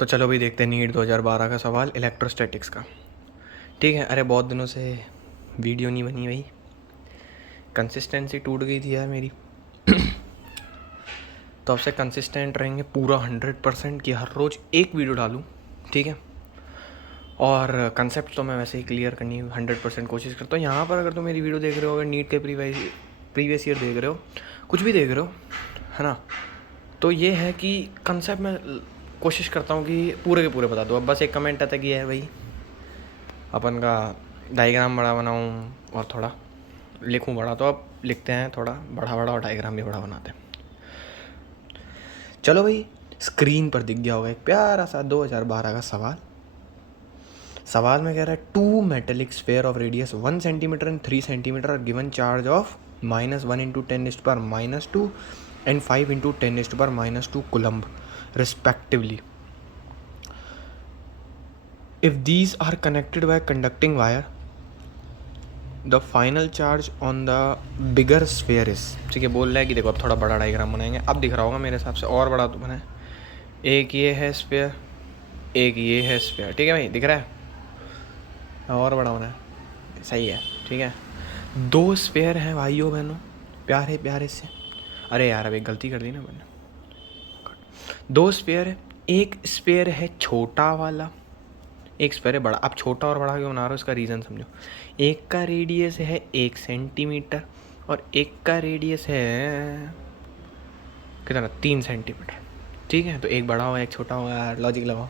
तो चलो भाई देखते हैं नीट 2012 का सवाल इलेक्ट्रोस्टैटिक्स का। ठीक है। अरे बहुत दिनों से वीडियो नहीं बनी भाई, कंसिस्टेंसी टूट गई थी यार मेरी। तो अब से कंसिस्टेंट रहेंगे पूरा 100% कि हर रोज़ एक वीडियो डालूँ। ठीक है। और कंसेप्ट तो मैं वैसे ही क्लियर करनी 100% कोशिश करता हूँ। यहाँ पर अगर तुम मेरी वीडियो देख रहे हो, अगर नीट के प्रीवियस ईयर देख रहे हो, कुछ भी देख रहे हो, है ना, तो ये है कि कंसेप्ट मैं कोशिश करता हूँ कि पूरे के पूरे बता दो। अब बस एक कमेंट आता कि यार भाई अपन का डायग्राम बड़ा बनाऊँ और थोड़ा लिखूँ बड़ा, तो अब लिखते हैं थोड़ा बड़ा बड़ा और डायग्राम भी बड़ा बनाते हैं। चलो भाई, स्क्रीन पर दिख गया होगा एक प्यारा सा 2012 का सवाल में कह रहा है two metallic sphere of radius 1 centimetre and 3 centimetre are given charge of -1 into 10⁻⁻2 and 5 into 10⁻⁻2 coulomb respectively. If these are connected by conducting wire, the final charge on the bigger sphere is। ठीक है, बोल रहा है कि देखो अब थोड़ा बड़ा डायग्राम बनाएंगे। अब दिख रहा होगा मेरे हिसाब से, और बड़ा तो बनाए। एक ये है स्फेयर, एक ये है स्फेयर। ठीक है भाई, दिख रहा है, और बड़ा बनाए, सही है। ठीक है, दो स्फेयर हैं भाइयों बहनों, प्यारे प्यारे से। अरे यार अब एक गलती कर दी ना मैंने। दो स्फेयर है, एक स्फेयर है छोटा वाला, एक स्फेयर है बड़ा। अब छोटा और बड़ा क्यों बना रहा हूँ, इसका रीज़न समझो। एक का रेडियस है 1 सेंटीमीटर और एक का रेडियस है कितना, 3 सेंटीमीटर। ठीक है, तो एक बड़ा हुआ एक छोटा हुआ, यार लॉजिक लगाओ।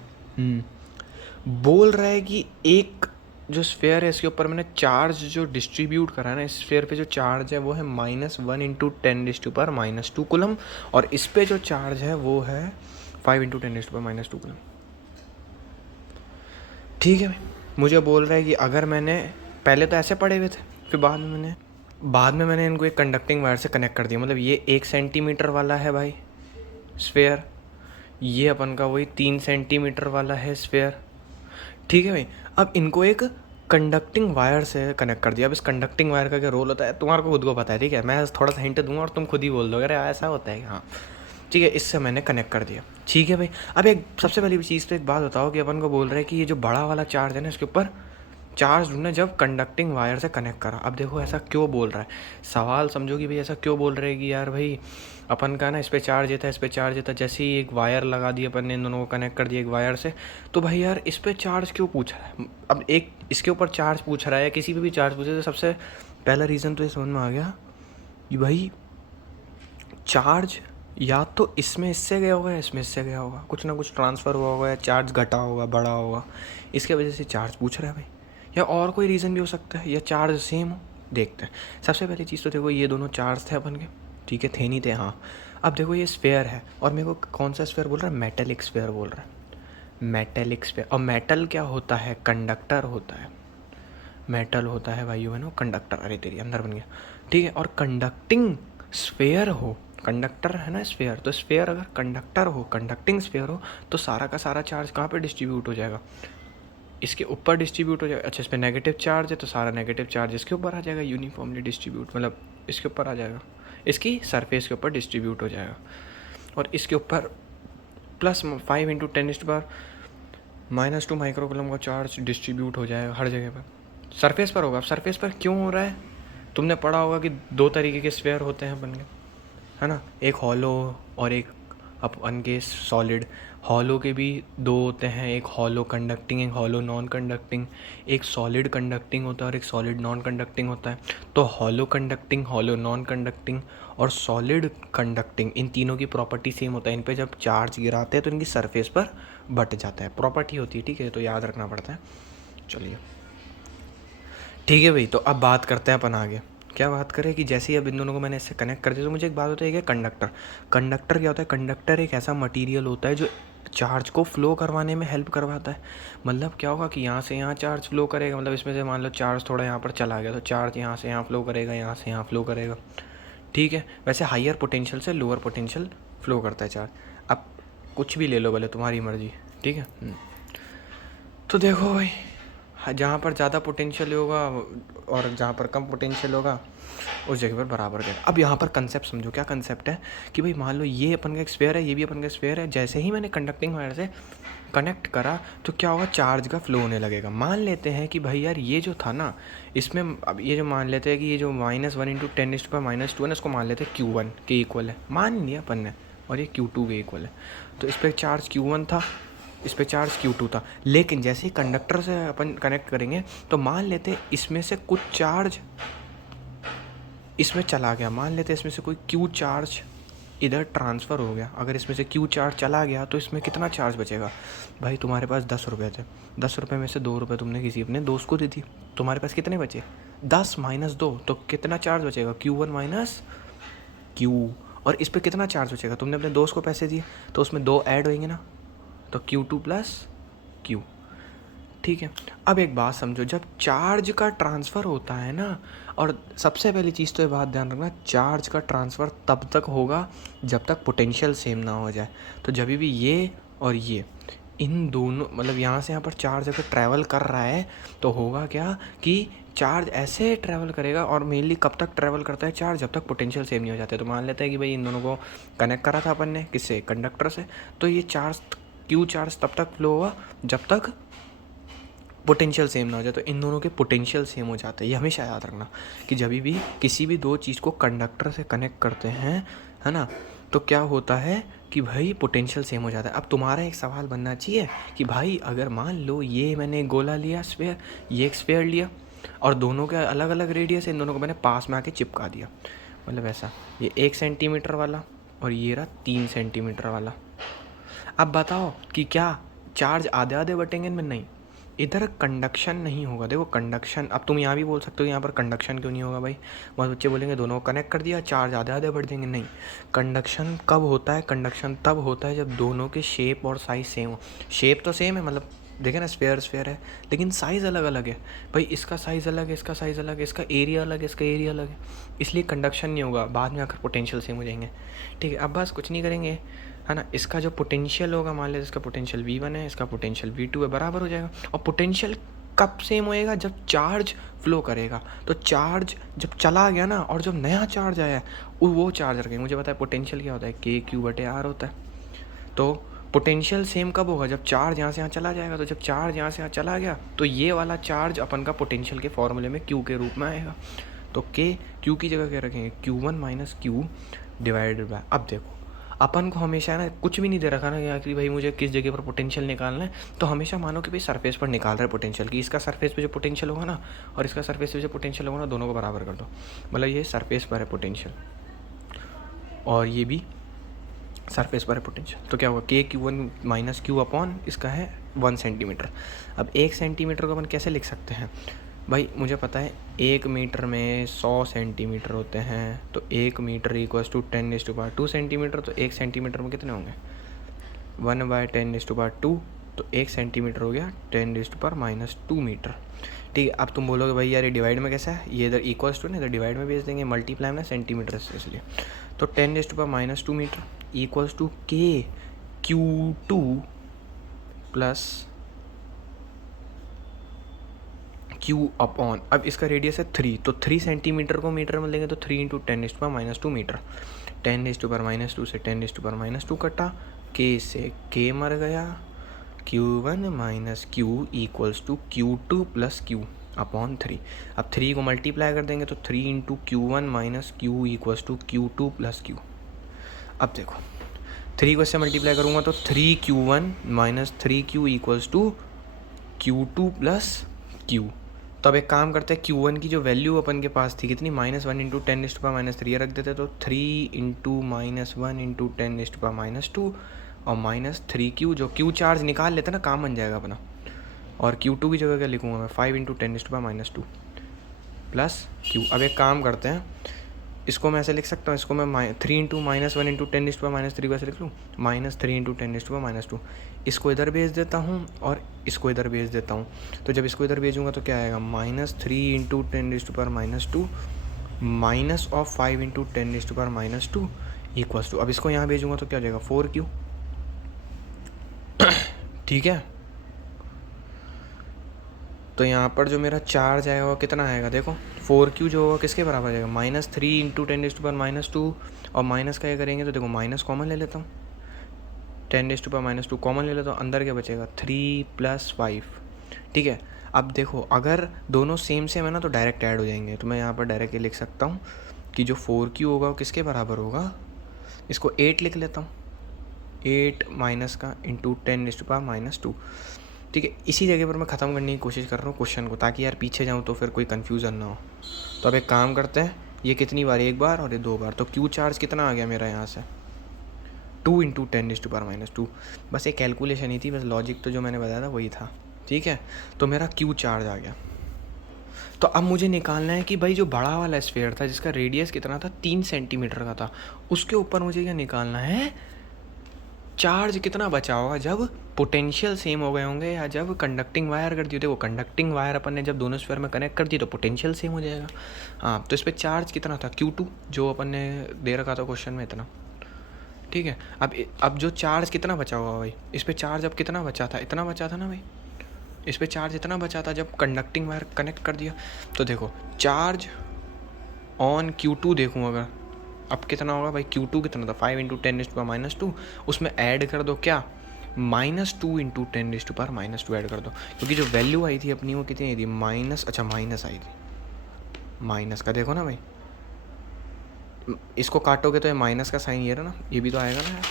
बोल रहा है कि एक जो स्फेयर है इसके ऊपर मैंने चार्ज जो डिस्ट्रीब्यूट करा है ना, इस स्फेयर पे जो चार्ज है वो है -1 इंटू 10⁻⁻2 कूलम, और इस पे जो चार्ज है वो है 5 इंटू 10⁻⁻2 कूलम। ठीक है भाई, मुझे बोल रहा है कि अगर मैंने पहले तो ऐसे पढ़े हुए थे, फिर बाद में मैंने इनको एक कंडक्टिंग वायर से कनेक्ट कर दिया। मतलब ये 1 सेंटीमीटर वाला है भाई स्फेयर, ये अपन का वही 3 सेंटीमीटर वाला है स्फेयर। ठीक है भाई, अब इनको एक कंडक्टिंग वायर से कनेक्ट कर दिया। अब इस कंडक्टिंग वायर का क्या रोल होता है तुम्हारे को खुद को पता है। ठीक है, मैं थोड़ा सा हिंट दूंगा और तुम खुद ही बोल दोगे अरे ऐसा होता है। हाँ ठीक है, इससे मैंने कनेक्ट कर दिया। ठीक है भाई, अब एक सबसे पहली चीज़ तो एक बात बताओ कि अपन को बोल रहे हैं कि ये जो बड़ा वाला चार्ज है ना, इसके ऊपर चार्ज ढूंढना जब कंडक्टिंग वायर से कनेक्ट करा। अब देखो ऐसा क्यों बोल रहा है, सवाल समझो कि भाई ऐसा क्यों बोल रहे हैं कि यार भाई अपन का ना इस पर चार्ज था, इस पर चार्ज था, जैसे ही एक वायर लगा दी अपन ने, इन दोनों को कनेक्ट कर दिया एक वायर से, तो भाई यार इस पर चार्ज क्यों पूछ रहा है। अब एक इसके ऊपर चार्ज पूछ रहा है, किसी पे भी चार्ज पूछे, तो सबसे पहला रीज़न तो ये समझ में आ गया कि भाई चार्ज या तो इसमें इससे गया होगा या इसमें इससे गया होगा, कुछ ना कुछ ट्रांसफ़र हुआ होगा या चार्ज घटा होगा, बड़ा होगा, इसके वजह से चार्ज पूछ रहा है भाई। या और कोई रीज़न भी हो सकता है, या चार्ज सेम हो। देखते हैं। सबसे पहली चीज़ तो देखो, ये दोनों चार्ज थे अपन के, ठीक है, थे नहीं थे, हाँ। अब देखो ये स्फेयर है, और मेरे को कौन सा स्फेयर बोल रहा है, मेटेलिक स्फेयर बोल रहा है, मेटेलिक स्फेयर। और मेटल क्या होता है, कंडक्टर होता है। मेटल होता है भाइयों बहनों कंडक्टर। अरे तेरी अंदर बन गया। ठीक है, और कंडक्टिंग स्फेयर हो, कंडक्टर है ना स्फेयर, तो स्फेयर अगर कंडक्टर हो, कंडक्टिंग स्फेयर हो, तो सारा का सारा चार्ज कहाँ पे डिस्ट्रीब्यूट हो जाएगा, इसके ऊपर डिस्ट्रीब्यूट हो जाएगा। अच्छा, इस पर नेगेटिव चार्ज है तो सारा नेगेटिव चार्ज इसके ऊपर आ जाएगा, यूनिफॉर्मली डिस्ट्रीब्यूट, मतलब इसके ऊपर आ जाएगा, इसकी सरफेस के ऊपर डिस्ट्रीब्यूट हो जाएगा। और इसके ऊपर +5 इंटू 10⁻⁻2 माइक्रोकूलम का चार्ज डिस्ट्रीब्यूट हो जाएगा हर जगह पर, सरफेस पर होगा। अब सरफेस पर क्यों हो रहा है, तुमने पढ़ा होगा कि दो तरीके के स्फेयर होते हैं अपन के, है ना, एक हॉलो और एक अपन के सॉलिड। हॉलो के भी दो होते हैं, एक हॉलो कंडक्टिंग, एक हॉलो नॉन कंडक्टिंग। एक सॉलिड कंडक्टिंग होता है और एक सॉलिड नॉन कंडक्टिंग होता है। तो hollow conducting, hollow non conducting और सॉलिड कंडक्टिंग, इन तीनों की प्रॉपर्टी सेम होता है। इन पे जब चार्ज गिराते हैं तो इनकी सरफेस पर बट जाता है, प्रॉपर्टी होती है। ठीक है, तो याद रखना पड़ता है। चलिए ठीक है भाई, तो अब बात करते हैं अपन आगे। क्या बात करें कि जैसे ही अब इन दोनों को मैंने इससे कनेक्ट कर दिया, तो मुझे एक बात होता है कि कंडक्टर, कंडक्टर क्या होता है, कंडक्टर एक ऐसा मटेरियल होता है जो चार्ज को फ्लो करवाने में हेल्प करवाता है। मतलब क्या होगा कि यहाँ से यहाँ चार्ज फ्लो करेगा, मतलब इसमें से मान लो चार्ज थोड़ा यहाँ पर चला गया तो चार्ज यहाँ से यहाँ फ्लो करेगा, यहाँ से यहाँ फ्लो करेगा। ठीक है, वैसे हाइयर पोटेंशियल से लोअर पोटेंशियल फ्लो करता है चार्ज। अब कुछ भी ले लो, भले तुम्हारी मर्जी। ठीक है, तो देखो भाई जहाँ पर ज़्यादा पोटेंशियल होगा और जहाँ पर कम पोटेंशियल होगा उस जगह पर बराबर कर। अब यहाँ पर कंसेप्ट समझो, क्या कंसेप्ट है कि भाई मान लो ये अपन का एक स्फीयर है, ये भी अपन का स्फीयर है। जैसे ही मैंने कंडक्टिंग वायर से कनेक्ट करा तो क्या होगा, चार्ज का फ्लो होने लगेगा। मान लेते हैं कि भाई यार ये जो था ना, इसमें अब ये जो मान लेते हैं कि ये जो -1 × 10⁻²है ना, इसको मान लेते हैं Q1 के इक्वल है, मान लिया अपन ने, और ये Q2 के इक्वल है। तो इस पर चार्ज Q1 था, इस पे चार्ज Q2 था। लेकिन जैसे ही कंडक्टर से अपन कनेक्ट करेंगे तो मान लेते इसमें से कुछ चार्ज इसमें चला गया, मान लेते इसमें से कोई Q चार्ज इधर ट्रांसफ़र हो गया। अगर इसमें से Q चार्ज चला गया तो इसमें कितना चार्ज बचेगा। भाई तुम्हारे पास 10 रुपये थे, 10 रुपये में से 2 रुपये तुमने किसी अपने दोस्त को दे दी, तुम्हारे पास कितने बचे, 10 - 2, तो कितना चार्ज बचेगा, Q1 - Q। और इस पर कितना चार्ज बचेगा, तुमने अपने दोस्त को पैसे दिए तो उसमें 2 ऐड होंगे ना, तो Q2 + Q। ठीक है। अब एक बात समझो, जब चार्ज का ट्रांसफ़र होता है ना, और सबसे पहली चीज़ तो ये बात ध्यान रखना, चार्ज का ट्रांसफ़र तब तक होगा जब तक पोटेंशियल सेम ना हो जाए। तो जब भी ये और ये इन दोनों मतलब यहाँ से यहाँ पर चार्ज अगर ट्रैवल कर रहा है तो होगा क्या कि चार्ज ऐसे ट्रैवल करेगा। और मेनली कब तक ट्रैवल करता है चार्ज, जब तक पोटेंशियल सेम नहीं हो जाते। तो मान लेते हैं कि भाई इन दोनों को कनेक्ट करा था अपन ने, किससे, कंडक्टर से। तो ये चार्ज Q चार्ज तब तक फ्लो होगा जब तक पोटेंशियल सेम ना हो जाए। तो इन दोनों के पोटेंशियल सेम हो जाते हैं। ये हमेशा याद रखना कि जब भी किसी भी दो चीज़ को कंडक्टर से कनेक्ट करते हैं, है ना, तो क्या होता है कि भाई पोटेंशियल सेम हो जाता है। अब तुम्हारा एक सवाल बनना चाहिए कि भाई अगर मान लो ये मैंने गोला लिया स्फीयर, ये एक स्फीयर लिया, और दोनों के अलग अलग रेडियस है, इन दोनों को मैंने पास में आके चिपका दिया, मतलब ऐसा, ये 1 सेंटीमीटर वाला और ये रहा 3 सेंटीमीटर वाला। अब बताओ कि क्या चार्ज आधे आधे बटेंगे इनमें? नहीं, इधर कंडक्शन नहीं होगा। देखो कंडक्शन, अब तुम यहाँ भी बोल सकते हो यहाँ पर कंडक्शन क्यों नहीं होगा भाई, बहुत बच्चे बोलेंगे दोनों को कनेक्ट कर दिया चार्ज आधे आधे बढ़ जाएंगे। नहीं, कंडक्शन कब होता है, कंडक्शन तब होता है जब दोनों के शेप और साइज़ सेम हो। शेप तो सेम है, मतलब देखे ना, स्फीयर स्फीयर है, लेकिन साइज़ अलग अलग है भाई, इसका साइज़ अलग है, इसका साइज़ अलग है, इसका एरिया अलग है, इसका एरिया अलग है, इसलिए कंडक्शन नहीं होगा। बाद में आकर पोटेंशियल सेम हो जाएंगे। ठीक है, अब बस कुछ नहीं करेंगे, है ना, इसका जो पोटेंशियल होगा, मान लेते इसका पोटेंशियल V1 है, इसका पोटेंशियल V2 है, बराबर हो जाएगा। और पोटेंशियल कब सेम होएगा, जब चार्ज फ्लो करेगा। तो चार्ज जब चला गया ना, और जब नया चार्ज आया है वो चार्ज रखेंगे। मुझे पता है पोटेंशियल क्या होता है, KQ/R होता है। तो पोटेंशियल सेम कब होगा, जब चार्ज यहाँ से यहाँ चला जाएगा। तो जब चार्ज यहाँ से यहाँ चला गया तो ये वाला चार्ज अपन का पोटेंशियल के फॉर्मूले में Q के रूप में आएगा। तो Q की जगह क्या रखेंगे, Q1 - Q डिवाइडेड बाय। अब देखो अपन को हमेशा ना कुछ भी नहीं दे रखा ना कि भाई मुझे किस जगह पर पोटेंशियल निकालना है, तो हमेशा मानो कि भाई सरफेस पर निकाल रहे पोटेंशियल की, इसका सरफेस पे जो पोटेंशियल होगा ना और इसका सरफेस पे जो पोटेंशियल होगा ना, दोनों को बराबर कर दो। मतलब ये सरफेस पर है पोटेंशियल और ये भी सरफेस पर है पोटेंशियल। तो क्या होगा, KQ1 - Q अपॉन इसका है 1 सेंटीमीटर। अब 1 सेंटीमीटर को अपन कैसे लिख सकते हैं भाई, मुझे पता है 1 मीटर में 100 सेंटीमीटर होते हैं। तो 1 मीटर = 10⁻²2 सेंटीमीटर। तो 1 सेंटीमीटर में कितने होंगे, 1/10⁻²। तो 1 सेंटीमीटर हो गया 10⁻² मीटर। ठीक है, अब तुम बोलोगे भाई यार ये डिवाइड में कैसा है, ये इधर इक्वल्स टू ना, इधर डिवाइड में भेज देंगे, मल्टीप्लाई में सेंटीमीटर से, इसलिए। तो 10⁻² metre equals to KQ2 + Q upon, अब इसका रेडियस है 3, तो 3 सेंटीमीटर को मीटर में लेंगे तो 3 × 10⁻² मीटर। 10⁻² से 10⁻² कटा, K से K मर गया, Q1 - Q equals to Q2 + Q upon 3। अब 3 को मल्टीप्लाई कर देंगे तो 3 × Q1 - Q equals to Q2 + Q। अब देखो 3 को इससे मल्टीप्लाई करूँगा तो 3Q1 - 3Q equals to Q2 + Q। तो अब एक काम करते हैं, Q1 की जो वैल्यू अपन के पास थी कितनी, -1 × 10⁻³ रख देते, तो 3 × -1 × 10⁻² और -3Q, जो Q चार्ज निकाल लेते ना, काम बन जाएगा अपना। और Q2 की जगह क्या लिखूँगा मैं, 5 × 10⁻² + Q। अब एक काम करते हैं, इसको मैं ऐसे लिख सकता हूँ, इसको मैं 3 × -1 × 10⁻³ को ऐसे लिख लूँ, -3 × 10⁻²। इसको इधर भेज देता हूँ और इसको इधर भेज देता हूँ। तो जब इसको इधर भेजूँगा तो क्या आएगा, -3 × 10⁻² -5 × 10⁻² इक्वल्स टू, अब इसको यहाँ भेजूँगा तो क्या हो जाएगा, 4Q। ठीक है, तो यहाँ पर जो मेरा चार्ज आएगा वो कितना आएगा, देखो 4Q जो होगा किसके बराबर आएगा, -3 × 10⁻²। और माइनस का ये करेंगे तो देखो माइनस कॉमन ले लेता हूँ, 10⁻² कॉमन ले लेता हूँ, अंदर क्या बचेगा 3 + 5। ठीक है, अब देखो अगर दोनों सेम सेम है ना तो डायरेक्ट ऐड हो जाएंगे, तो मैं यहाँ पर डायरेक्ट ये लिख सकता हूँ कि जो 4Q होगा वो किसके बराबर होगा, इसको 8 लिख लेता हूँ, 8 माइनस का इंटू 10⁻²। ठीक है, इसी जगह पर मैं ख़त्म करने की कोशिश कर रहा हूँ क्वेश्चन को, ताकि यार पीछे जाऊँ तो फिर कोई कन्फ्यूज़न ना हो। तो अब एक काम करते हैं, ये कितनी बार, एक बार और ये 2 बार, तो Q चार्ज कितना आ गया मेरा यहाँ से 2 × 10⁻²। बस एक कैलकुलेशन ही थी, बस लॉजिक तो जो मैंने बताया था वही था। ठीक है, तो मेरा Q चार्ज आ गया। तो अब मुझे निकालना है कि भाई जो बड़ा वाला स्फीयर था जिसका रेडियस कितना था 3 सेंटीमीटर का था, उसके ऊपर मुझे क्या निकालना है, चार्ज कितना बचा होगा जब पोटेंशियल सेम हो गए होंगे या जब कंडक्टिंग वायर कर दी होती है। वो कंडक्टिंग वायर अपन ने जब दोनों स्फीयर में कनेक्ट कर दी तो पोटेंशियल सेम हो जाएगा। हाँ, तो इस पर चार्ज कितना था Q2 जो अपन ने दे रखा था क्वेश्चन में इतना। ठीक है, अब जो चार्ज कितना बचा होगा भाई, इस पर चार्ज अब कितना बचा था, इतना बचा था ना भाई, इस पर चार्ज इतना बचा था जब कंडक्टिंग वायर कनेक्ट कर दिया। तो देखो चार्ज ऑन Q2 देखूँ अगर, अब कितना होगा भाई, Q2 कितना था 5 × 10⁻², उसमें ऐड कर दो क्या, -2 × 10⁻² ऐड कर दो, क्योंकि जो वैल्यू आई थी अपनी वो कितनी आई थी माइनस, अच्छा माइनस आई थी, माइनस का देखो ना भाई, इसको काटोगे तो ये माइनस का साइन ये रहा ना, ये भी तो आएगा ना यार।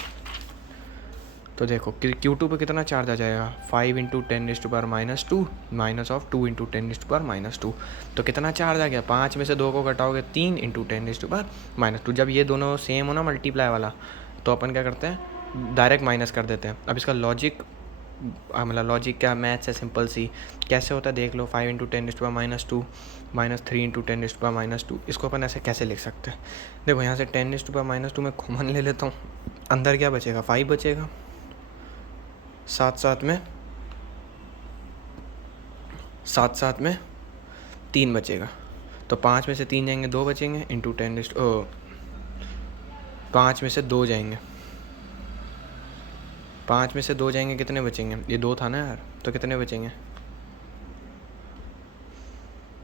तो देखो Q2 पे कितना चार्ज आ जाएगा 5 × 10⁻², माइनस ऑफ 2 × 10⁻²। तो कितना चार्ज आ गया, 5 में से 2 को घटाओगे 3 × 10⁻²। जब ये दोनों सेम हो ना मल्टीप्लाई वाला, तो अपन क्या करते हैं डायरेक्ट माइनस कर देते हैं। अब इसका लॉजिक, मतलब लॉजिक क्या, मैथ्स है सिंपल सी, कैसे होता है देख लो, 5 × 10⁻², -3 × 10⁻², इसको अपन ऐसे कैसे लिख सकते हैं, देखो यहाँ से 10⁻² में कॉमन ले लेता हूँ, अंदर क्या बचेगा 5 बचेगा, साथ साथ में 3 बचेगा, तो 5 में से 3 जाएंगे 2 बचेंगे, इंटू 5 में से 2 जाएंगे, 5 में से 2 जाएंगे कितने बचेंगे, ये 2 था ना यार, तो कितने बचेंगे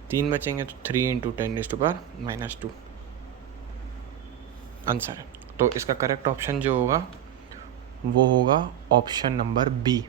3 बचेंगे, तो 3 × 10⁻² आंसर है। तो इसका करेक्ट ऑप्शन जो होगा वो होगा ऑप्शन नंबर बी।